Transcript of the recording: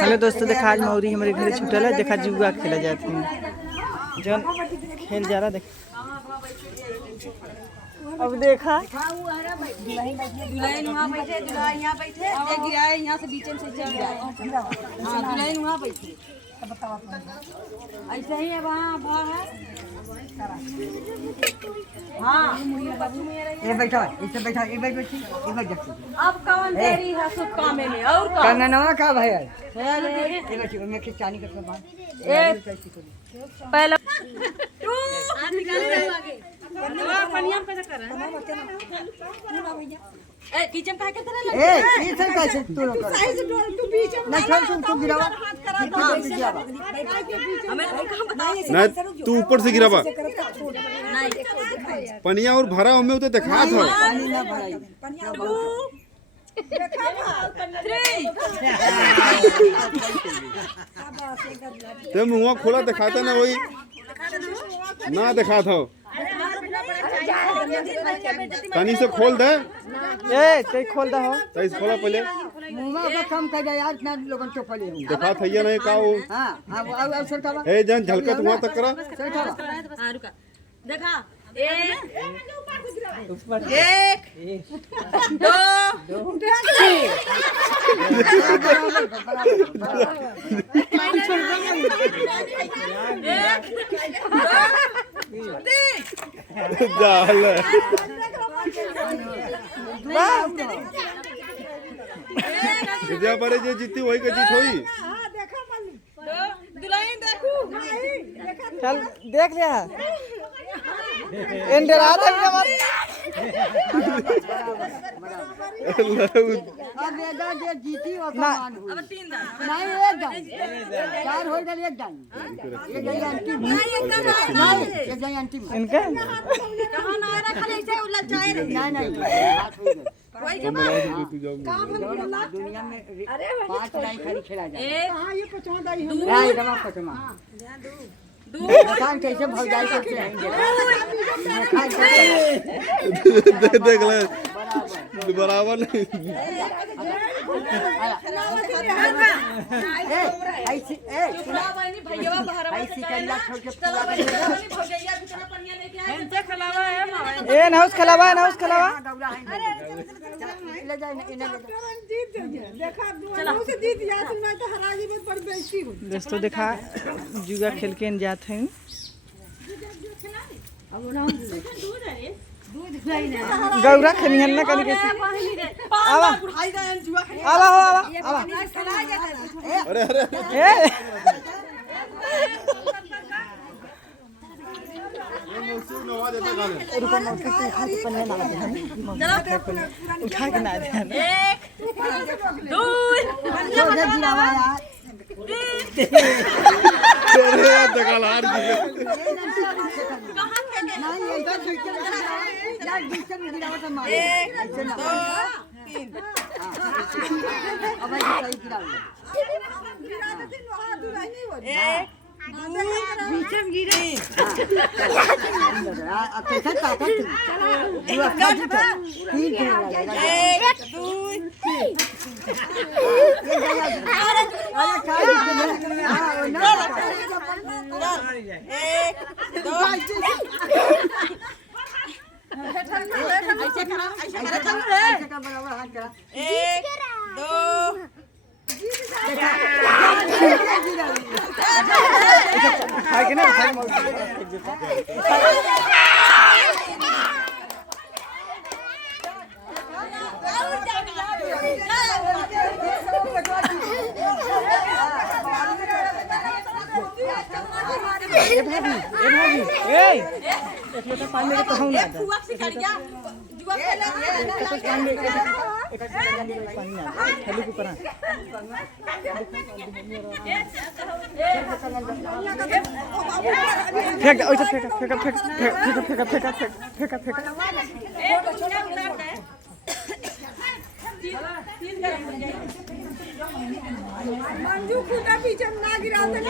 Hello दोस्तों, देखा आज मौरी हमारे घर छूटल है। देखा जुआ खेला जाती है, जो खेल जा रहा देख। अब देखा दुल्हन वहाँ बैठे, दुल्हा यहाँ बैठे, गिराए यहाँ से बीच में से चल जाए। हाँ, दुल्हन वहाँ बैठे। ऐसे ही है वहाँ भाव है। हाँ, ये बैठा, इससे बैठा, ये बैठ बैठी, ये बैठ जाती। अब कौन देरी है शुभ कामे में और कौन? करना नवा का भाई है। ये बैठी, मैं खिंचानी करता बात। एक पहले तू निकाल रहे आगे। पनिया में कैसे कर रहा है? ए किचन का के तरह लग। ए ये सब कैसे तू लोग कर? साइज तू बीच में ना छोड़, तू गिरावा। हां गिरावा। हमें कहां बताओ ना तू ऊपर से गिरावा। नहीं पनिया और भरा हमें तो दिखा था। पानी ना भराई। ते मुंह खोला दिखाता ना वही ना दिखा था। तनी से खोल दे। ए ते खोल दे हो। तैस खोला पहले मुंह का कम कर दे यार, इतना लोगन चोपले हूं। दिखा थैया नहीं का वो। हां हां अब छोटा ए जन झलकत हुआ तक करा। छोटा हां रुका देखा। एक दो जाल विद्या पड़े जो जीती वही का जीत हुई। दुल्हन देखू चल देख लिया इन डरा दे मत। अब ये दा जे जीती वो ना। मान हुई। अब तीन दान नहीं एक दान, चार हो गए एक दान। ये गई आंटी नहीं, ये गई आंटी इनका कहां ना रखा ऐसे उलझ जाए रे। नहीं नहीं बात हो गई। कोई दुनिया में 5 लाइन खाली खेला जाए। हां ये 50 दाई है। नहीं जमा पचमा दो मकान कैसे भग जाए करते रहेंगे। देख ले बराबर नहीं। ऐसी चुला बनी भैया बाहर ऐसी कल्ला छोड़ के पूरा भैया कितना पनिया लेके आए हमसे खिलावा है मामा। ए नाउस खलावा, नाउस खलावा। ले जाए इन्हें दोस्तों देखा जुआ खेल के जाते हैं। गौरा खनिहन ना कनी कैसे आवा आवा हो आवा आवा। अरे अरे ए उठा के ना दे। एक दो अरे यार दगाल हार गई। एक लोटा पानी में तो हम ना दे। जुआ सिखा गया जुआ खेला पानी ना खाली को परा। फेंक दे ओइसे फेंक फेंक फेंक फेंक फेंक फेंक फेंक फेंक। मंजू खुदा पीछे ना गिरा दे।